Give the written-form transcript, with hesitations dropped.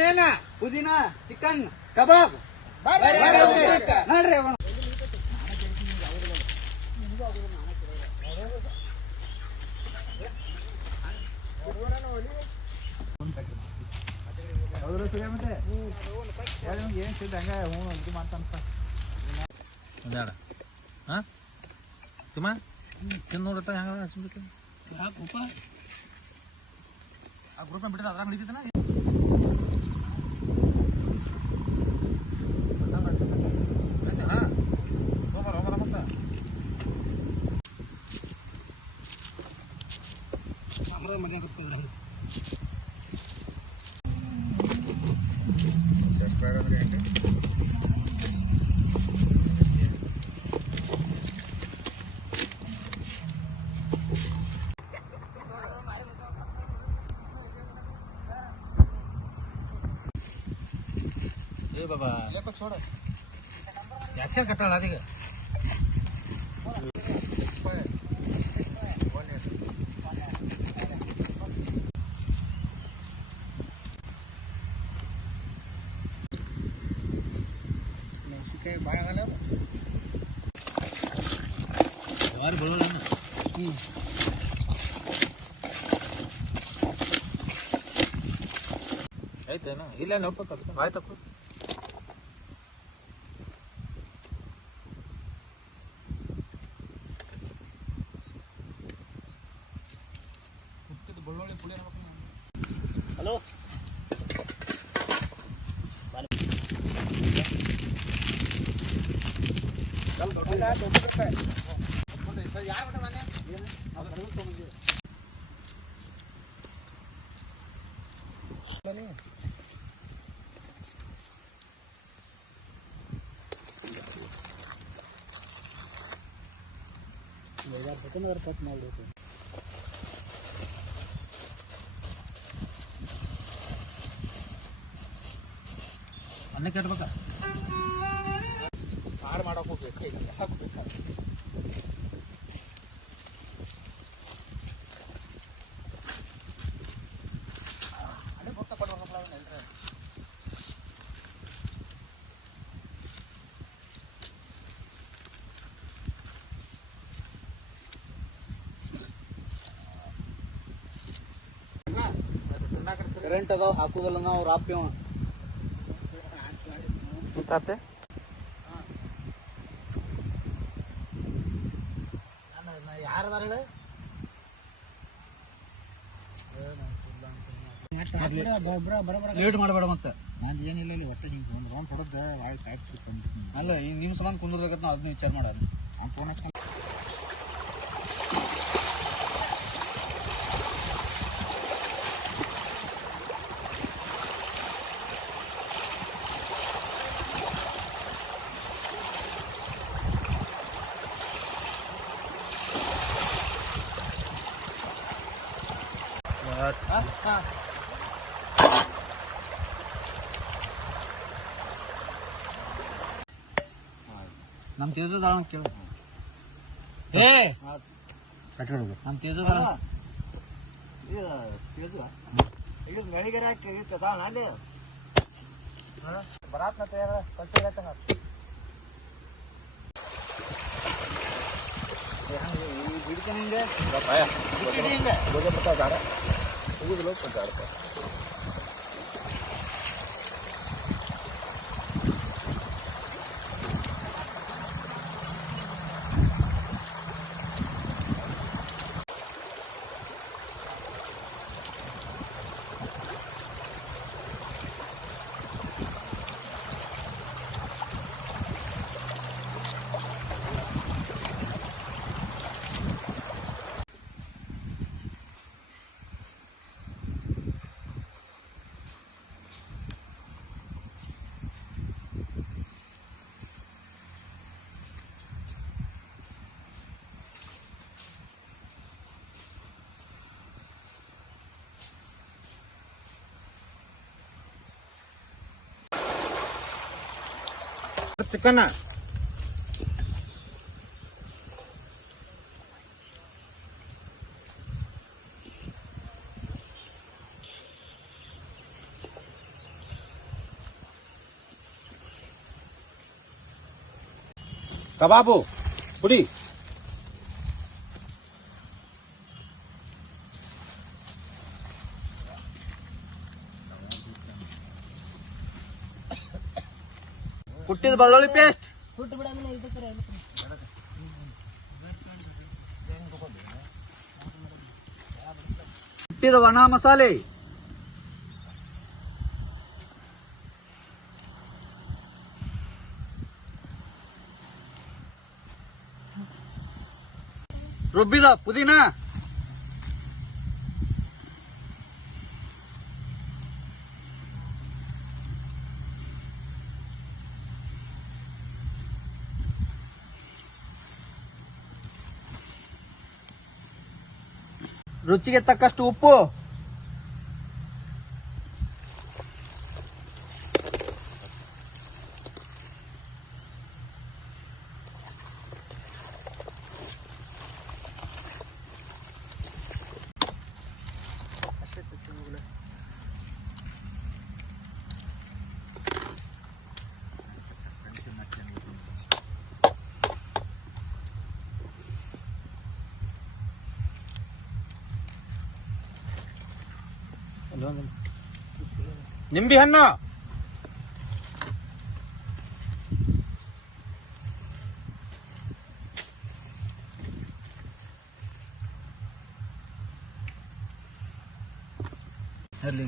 ಏನ ಪುದೀನ ಚಿಕನ್ ಕಬಾಬ್ ನೋಡ್ರಿ ಏನ್ ಸಿದ್ಧ ಹಂಗ ಇದು ಮಾಡ್ತಾನಪ್ಪ ಬೇಡ ಹಾ ತುಮ್ಮ ತಿಂದು ನೋಡತ್ತ ಹೆಂಗ ಹಚ್ಬೇಕು ಯಾಕಪ್ಪ ಆ ಗ್ರೂಪ್ ಬಿಟ್ಟಿದ್ರೆ ಅದ್ರಾಗ ನಡೀತಿದ್ದನ बाबा छोड़ एक्शन कट्टा आदि ಆಯ್ತೇನು ಇಲ್ಲ ನೋಡ್ಬೇಕು ಆಯ್ತು ಹಲೋ ಸೆಕೆಂಡ್ ಅವರ್ ಕಟ್ ಮಾಡಬೇಕು ಅನ್ನಕ್ಕೆ ಇಡ್ಬೇಕ ಸಾರು ಮಾಡಕ್ ಹೋಗ್ಬೇಕು ಹಾಕ್ಬೇಕು ಅದೇ ಗೊತ್ತ ಪಡ್ಬೇಕಲ್ಲ ಅವನ್ನ ಕರೆಂಟ್ ಅದಾವ ಹಾಕುದಲ್ಲ ನಾವು ರಾಪ್ಯವ ಗೊತ್ತಾಗ್ತೆ ಯಾರದಾರ ಲೇಟ್ ಮಾಡಬೇಡ ಮತ್ತೆ ನಾನು ಏನಿಲ್ಲ ಇಲ್ಲಿ ಒಟ್ಟೆ ಹಿಂಗೆ ಒಂದು ರೌಂಡ್ ಹೊಡೆದ ಅಲ್ಲ ಈಗ ನಿಮ್ಮ ಸಂಬಂಧ ಕುಂದ್ರದಾಗತ್ತ ನಾವು ಅದನ್ನ ವಿಚಾರ ಮಾಡೋದು ಅವ್ನು ಫೋನ್ ಹಚ್ಕೊಂಡು ನಮ್ಮ ತೇಜದಾಳ ಕೇಳು ಏ ಕಟ್ಕೊಡ್ಬೇಕು ನಮ್ಮ ತೇಜದಾಳ ತೇಜ ಇದು ಮೆಳಿಗೆರೆ ಹಾಕಿದಾಳ ಅಲ್ಲಿ ಬರಾತ್ ತಯಾರ ಕಟ್ಟಿರತ್ತ ಹಿಡಿತಾನೆ ಹಿಂಗೆ ಗಾಡ ಹೋಗುದಿಲ್ಲ ಗಾಡ್ತ ಚಿಕನ್ನ ಕಬಾಬು ಪುಡಿ, ಕುಟ್ಟಿದ ಬೆಳ್ಳುಳ್ಳಿ ಪೇಸ್ಟ್, ಕುಟ್ಟಿದ ಒಣ ಮಸಾಲೆ, ರುಬ್ಬಿದ ಪುದೀನ, ರುಚಿಗೆ ತಕ್ಕಷ್ಟು ಉಪ್ಪು, ನಿಂಬೆ ಹಣ್ಣು, ಕಡಿಮೆ